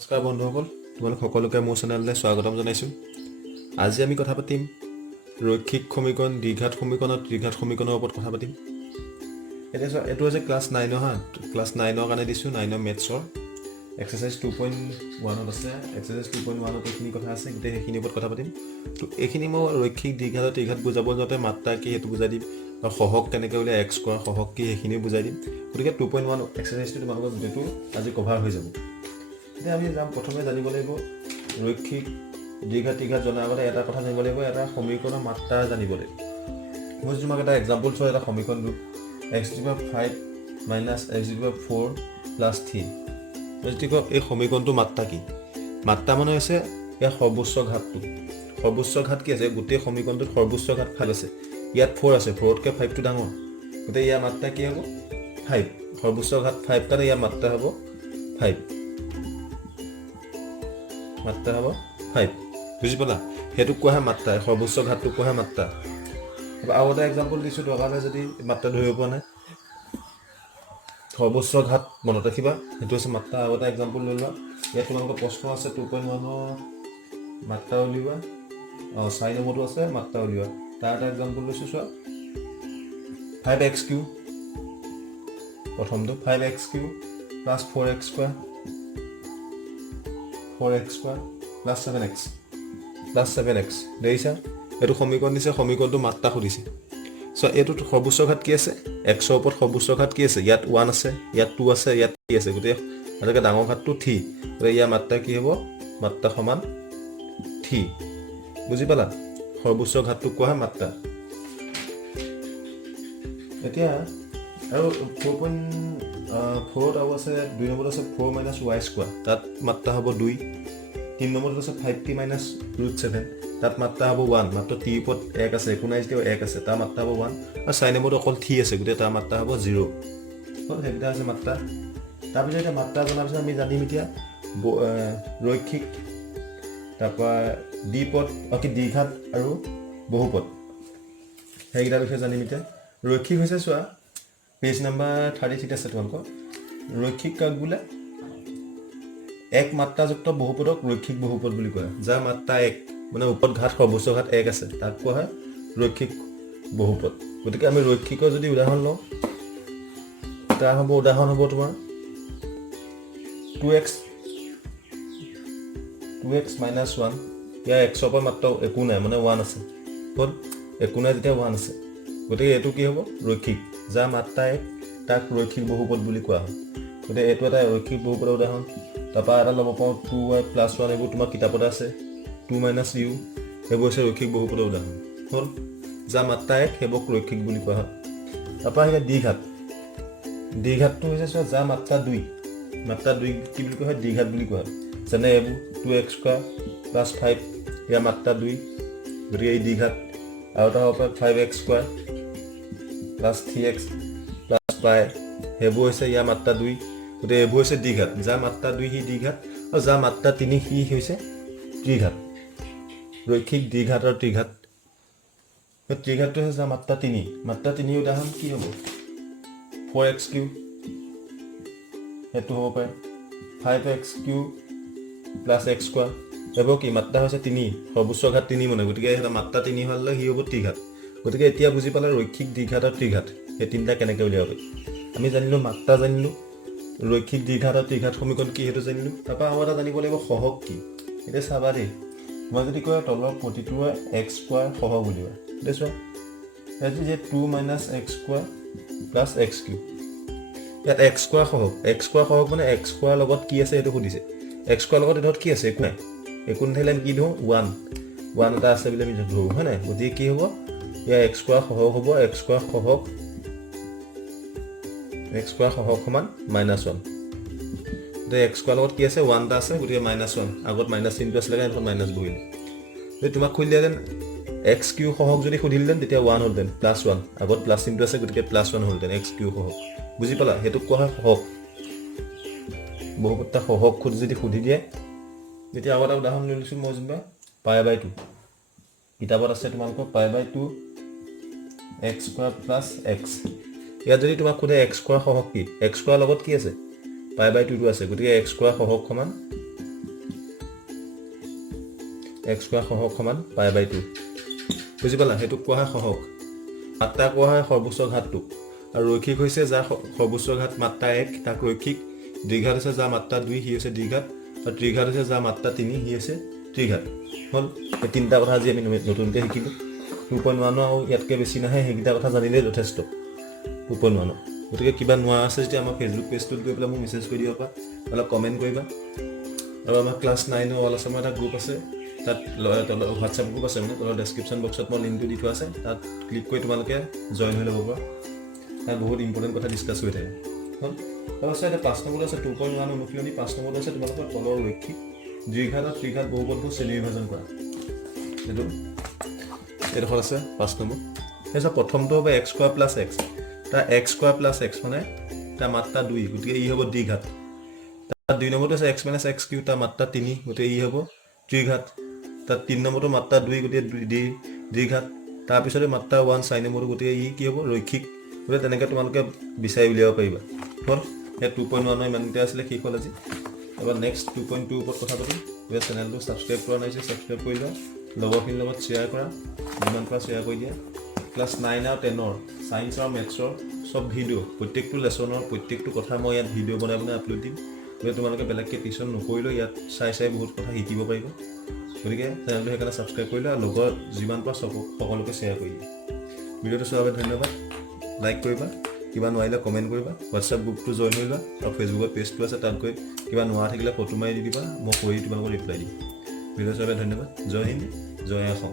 নমস্কাৰ বন্ধুসকল, তোমালোক সকলোকে মোৰ চেনেললৈ স্বাগতম জনাইছোঁ। আজি আমি কথা পাতিম ৰৈখিক সমীকৰণ, দ্বিঘাত সমীকৰণ আৰু ত্ৰিঘাত সমীকৰণৰ ওপৰত কথা পাতিম। এতিয়া চোৱা, এইটো হৈছে ক্লাছ 9 ক্লাছ 9 কাৰণে দিছোঁ, 9 মেথছৰ এক্সাৰচাইজ 2.1 আছে। এক্সাৰচাইজ 2.1 এইখিনি কথা আছে, গোটেই সেইখিনিৰ ওপৰত কথা পাতিম। তো এইখিনি মই ৰৈখিক দ্বিঘাত আৰু ত্ৰিঘাত বুজাব যাওঁতে মাত্ৰা কি সেইটো বুজাই দিম, আৰু সহগ কেনেকৈ উলিয়াই, এক্স কৰা সহগ কি সেইখিনিও বুজাই দিম। গতিকে 2.1 এক্সাৰচাইজটো তোমালোকৰ গোটেইটো আজি কভাৰ হৈ যাব। এতিয়া আমি প্ৰথমে জানিব লাগিব ৰৈখিক দ্বিঘাত ত্ৰিঘাত জনাৰ আগতে এটা কথা জানিব লাগিব, এটা সমীকৰণৰ মাত্ৰা জানিব লাগিব। মই তোমাক এটা এক্সাম্পল চোৱা, এটা সমীকৰণ দিওঁ, x⁵ মাইনাছ x⁴ প্লাছ 3। এই সমীকৰণটোৰ মাত্ৰা কি? মাত্ৰা মানে হৈছে ইয়াৰ সৰ্বোচ্চ ঘাতটো। সৰ্বোচ্চ ঘাত কি আছে? গোটেই সমীকৰণটোত সৰ্বোচ্চ ঘাত 5 আছে, ইয়াত 4 আছে, 4তকৈ 5টো ডাঙৰ, গতিকে ইয়াৰ মাত্ৰা কি হ'ব? 5। সৰ্বোচ্চ ঘাত 5 কাৰণে ইয়াৰ মাত্ৰা হ'ব 5। মাত্ৰা হ'ব 5। বুজি পালা? সেইটোক কোৱা হয় মাত্ৰা, সৰ্বোচ্চ ঘাতটোক কোৱা হয় মাত্ৰা। আৰু এটা এক্সাম্পল দিছোঁ, দৰকাৰ হ'লে যদি মাত্ৰা ধৰিব পৰা নাই, সৰ্বোচ্চ ঘাত মনত ৰাখিবা, সেইটো হৈছে মাত্ৰা। আৰু এটা এক্সাম্পল লৈ লোৱা, ইয়াত তোমালোকৰ প্ৰশ্ন আছে 2.1ৰ মাত্ৰা উলিওৱা, 4 নম্বৰটো আছে মাত্ৰা উলিওৱা। তাৰ এটা এক্সাম্পল লৈছোঁ, চোৱা 5x³ প্ৰথমটো 5x³ plus 4x² plus 7x দেখিছা? এইটো সমীকৰণ দিছে, সমীকৰণটো মাত্ৰা সুধিছে। চ' এইটোত সৰ্বোচ্চ ঘাত কি আছে? এক্সৰ ওপৰত সৰ্বোচ্চ ঘাত কি আছে? ইয়াত 1 আছে, ইয়াত 2 আছে, ইয়াত 3 আছে, গতিকে আটাইতকৈ ডাঙৰ ঘাতটো 3, গতিকে ইয়াৰ মাত্ৰা কি হ'ব? মাত্ৰা সমান 3। বুজি পালা? সৰ্বোচ্চ ঘাতটোক কোৱা হয় মাত্ৰা। এতিয়া আৰু 4.4ত আৰু আছে 2 নম্বৰত আছে 4 - y², তাত মাত্ৰা হ'ব 2। 3 নম্বৰত আছে 5t - √7, তাত মাত্ৰা হ'ব 1, মাত্ৰ t ওপৰত 1 আছে, একো নাই যেতিয়া 1 আছে, তাৰ মাত্ৰা হ'ব 1। আৰু 4 নম্বৰত অকল 3 আছে, গতিকে তাৰ মাত্ৰা হ'ব 0। সেইকেইটা আছে মাত্ৰা। তাৰপিছত এতিয়া মাত্ৰা জনাৰ পিছত আমি জানিম এতিয়া ৰৈখিক, তাৰপৰা দ্বিঘাত আৰু বহুপদ, সেইকেইটাৰ বিষয়ে জানিম এতিয়া। ৰৈখিক হৈছে, চোৱা পেজ নম্বৰ 33 আছে তোমালোকৰ। ৰৈখিক কাক বোলে? এক মাত্ৰাযুক্ত বহুপদক ৰৈখিক বহুপদ বুলি কয়। যাৰ মাত্ৰা 1, মানে ওপৰত ঘাত সৰ্বোচ্চ ঘাত 1 আছে, তাক কোৱা হয় ৰৈখিক বহুপদ। গতিকে আমি ৰৈখিকৰ যদি উদাহৰণ লওঁ, তাৰ উদাহৰণ হ'ব তোমাৰ 2x - 1। ইয়াৰ xৰ পৰা মাত্ৰ একো নাই, মানে 1 আছে, হ'ল একো নাই যেতিয়া 1 আছে, গতিকে এইটো কি হ'ব? ৰৈখিক। যাৰ মাত্ৰা 1, তাক ৰৈখিক বহুপদ বুলি কোৱা হয়। গতিকে এইটো এটা ৰৈখিক বহুপদৰ উদাহৰণ। তাৰপৰা এটা ল'ব পাৰোঁ 2y + 1, এইবোৰ তোমাৰ কিতাপতে আছে, 2 - u, সেইবোৰ হৈছে ৰৈখিক বহুপদৰ উদাহৰণ, হ'ল। যাৰ মাত্ৰা 1, সেইবোৰক ৰৈখিক বুলি কোৱা হয়। তাৰপৰা আহিলে দ্বিঘাত। দ্বিঘাতটো হৈছে, চোৱা যাৰ মাত্ৰা 2, মাত্ৰা 2 কি বুলি কোৱা হয়? দ্বিঘাত বুলি কোৱা হয়। যেনে এইবোৰ 2x² + 5, ইয়াৰ মাত্ৰা 2, গতিকে এই দ্বিঘাত। আৰু এটা হ'ব পাৰে 5x² + 3x + y, সেইবোৰ হৈছে ইয়াৰ মাত্ৰা 2, গতিকে এইবোৰ হৈছে দ্বিঘাত। যাৰ মাত্ৰা 2 সি দ্বিঘাত, আৰু যাৰ মাত্ৰা 3 সি হৈছে ত্ৰিঘাত। ৰৈখিক দ্বিঘাত আৰু ত্ৰিঘাত। ত্ৰিঘাতটো হৈছে যাৰ মাত্ৰা 3। মাত্ৰা 3 উদাহৰণ কি হ'ব? 4x³ সেইটো হ'ব পাৰে, 5x³ + x², এইবোৰ কি? মাত্ৰা হৈছে 3, সৰ্বোচ্চ ঘাত 3 মানে, গতিকে এটা মাত্ৰা 3 হ'লে সি হ'ব ত্ৰিঘাত। গতিকে এতিয়া বুজি পালে ৰৈখিক দ্বিঘাত আৰু ত্ৰিঘাত সেই তিনিটা কেনেকৈ উলিয়াব পাৰি। আমি জানিলোঁ মাত্ৰা, জানিলোঁ ৰৈখিক দ্বিঘাত আৰু ত্ৰিঘাত সমীকৰণ কি সেইটো জানিলোঁ। তাৰপৰা আৰু এটা জানিব লাগিব সহগ কি। এতিয়া চাবা দেই, মই যদি কয় তলৰ প্ৰতিটোৰে x² সহগ উলিওৱা, এতিয়া চোৱা ইয়াত যে 2 - x² + x³, ইয়াত x² সহগ। x² সহগ মানে x² লগত কি আছে সেইটো সুধিছে। x² লগত এইটোত কি আছে? একো নাই। একো নাথাকিলে আমি কি ধৰোঁ? 1 এটা আছে বুলি আমি ধৰোঁ, হয় নাই? গতিকে কি হ'ব? ইয়াৰ x² সহগ হ'ব, x² সহগ সমান -1। গতিকে x² লগত কি আছে? 1 এটা আছে, গতিকে -1। আগত মাইনাছ চিনটো আছিলে কাৰণে এইটো মাইনাছ বহিলে। যদি তোমাক সুধিলেহেঁতেন x³ সহগ যদি সুধিলেহেঁতেন, তেতিয়া 1 হ'লহেঁতেন, +1। আগত প্লাছ চিনটো আছে, গতিকে +1 হ'লহেঁতেন x³ সহগ। বুজি পালা? সেইটোক কোৱা হয় সহগ। বহুপদটা সহগ যদি সুধি দিয়ে, তেতিয়া আৰু এটা উদাহৰণ লৈ লৈছোঁ মই যেনিবা π/2। কিতাপত আছে তোমালোকৰ π/2 x² + x। ইয়াত যদি তোমাক সোধে x² সহগ কি? x² লগত কি আছে? π/2 আছে, গতিকে x² সহগ সমান x স্কোৱাৰ সহগ সমান π/2 বুজি পালা সেইটোক কোৱা হয় সহগ মাত্ৰা কোৱা হয় সৰ্বোচ্চ ঘাতটোক আৰু ৰৈখিক হৈছে যাৰ সৰ্বোচ্চ ঘাত মাত্ৰা 1 তাক ৰৈখিক দ্বিঘাত হৈছে যাৰ মাত্ৰা 2 সি হৈছে দ্বিঘাত আৰু ত্ৰিঘাত হৈছে যাৰ মাত্ৰা 3 সি হৈছে ত্ৰিঘাত হ'ল এই তিনিটা কথা আজি আমি নতুনকৈ শিকিলোঁ 2.1 আৰু ইয়াতকৈ বেছি নাহে সেইকেইটা কথা জানিলেই যথেষ্ট 2.1 গতিকে কিবা নোৱাৰা আছে যদি আমাৰ ফেচবুক পেজটোত গৈ পেলাই মোক মেছেজ কৰি দিব পাৰা অলপ কমেণ্ট কৰিবা আৰু আমাৰ ক্লাছ 9 অল আছামৰ এটা গ্ৰুপ আছে তাত হোৱাটছএপ গ্ৰুপ আছে মানে তলৰ ডেছক্ৰিপশ্যন বক্সত মই লিংকটো দি থোৱা আছে তাত ক্লিক কৰি তোমালোকে জইন হৈ ল'ব পাৰা তাত বহুত ইম্পৰ্টেণ্ট কথা ডিছকাছ হৈ থাকে হ'ল তাৰপাছত এতিয়া 5 নম্বৰত আছে 2.1 অনুশীলনী 5 নম্বৰত আছে তোমালোকৰ তলৰ ৰৈখিক দ্বিঘাত আৰু ত্ৰিঘাত বহুপদবোৰ শ্ৰেণী বিভাজন কৰা এইডোখৰ আছে 5 নম্বৰ তাৰপিছত প্ৰথমটো হ'ব x স্কোৱাৰ প্লাছ x তাৰ x স্কোৱাৰ প্লাছ x মানে তাৰ মাত্ৰা 2 গতিকে ই হ'ব দ্বিঘাত তাৰ 2 নম্বৰটো আছে x মাইনাছ x কিউ তাৰ মাত্ৰা 3 গতিকে ই হ'ব ত্ৰিঘাত তাৰ 3 নম্বৰটো মাত্ৰা 2 গতিকে দ্বিঘাত তাৰপিছতে মাত্ৰা 1 4 নম্বৰটো গতিকে ই কি হ'ব ৰৈখিক গতিকে তেনেকৈ তোমালোকে বিচাৰি উলিয়াব পাৰিবা হ'ল এই 2.1 ইমানকেইটা আছিলে শেষ হ'ল আজি এবাৰ নেক্সট 2.2 ওপৰত কথা পাতিম গতিকে চেনেলটো ছাবস্ক্ৰাইব কৰা নাই ছাবস্ক্ৰাইব কৰি লোৱা লগৰখিনিৰ লগত শ্বেয়াৰ কৰা যিমান পাৰা শ্বেয়াৰ কৰি দিয়া ক্লাছ 9 আৰু 10ৰ ছায়েন্স আৰু মেথছৰ সব ভিডিঅ' প্ৰত্যেকটো লেচনৰ প্ৰত্যেকটো কথা মই ইয়াত ভিডিঅ' বনাই আপলোড দিম গতিকে তোমালোকে বেলেগকৈ টিউশ্যন নকৰিলেও ইয়াত চাই বহুত কথা শিকিব পাৰিব গতিকে চেনেলটো সেইকাৰণে ছাবস্ক্ৰাইব কৰি লোৱা লগত যিমান পাৰা সকলোকে শ্বেয়াৰ কৰি দিয়া ভিডিঅ'টো চোৱাৰ বাবে ধন্যবাদ লাইক কৰিবা কিবা নোৱাৰিলে কমেণ্ট কৰিবা হোৱাটছআপ গ্ৰুপটো জইন হৈ লোৱা আৰু ফেচবুকত পেজটো আছে তাত গৈ কিবা নোৱাৰা থাকিলে ফটো মাৰি দি দিবা মই কৰি তোমালোকক ৰিপ্লাই দিম ভিডিঅ' চোৱাৰ বাবে ধন্যবাদ জয় হিন্দ জয় অসম